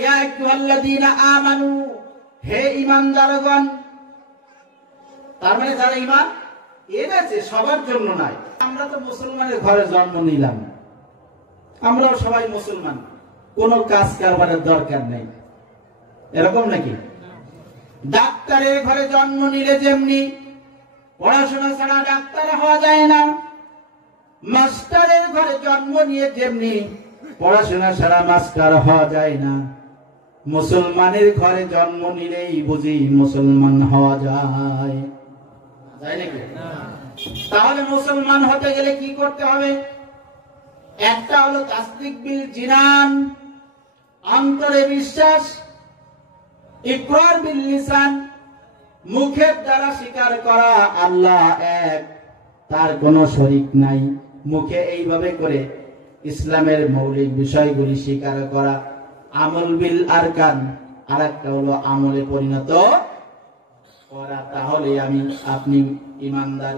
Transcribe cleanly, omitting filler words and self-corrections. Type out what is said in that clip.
ইয়া আইয়ুহাল্লাযীনা আমানু, হে ঈমানদারগণ। তার মানে যারা ঈমান এনেছে সবার জন্য নয়। আমরা তো মুসলমানের ঘরে জন্ম নিলাম, আমরাও সবাই মুসলমান, কোনো কাজ কারবারের দরকার নেই, এরকম নাকি? ডাক্তারের ঘরে জন্ম নিলে যেমনি পড়াশোনা ছাড়া ডাক্তার হওয়া যায় না, মাস্টারের ঘরে জন্ম নিয়ে যেমনি পড়াশোনা ছাড়া মাস্টার হওয়া যায় না, মুসলমানের ঘরে জন্ম নিলেই বুঝি মুসলমান হওয়া যায়, যায় নাকি? তাহলে মুসলমান হতে গেলে কি করতে হবে? একটা হলো তাসদিক বিল জিনান, অন্তরে বিশ্বাস, ইকরার বিল লিসান, মুখের দ্বারা স্বীকার করা আল্লাহ এক, তার কোনো শরীক নাই। মুখে এইভাবে করে ইসলামের মৌলিক বিষয়গুলি স্বীকার করা। আমল বিল আরকান, আর একটা হলো আমলে পরিণত করা। তাহলে আপনি ঈমানদার।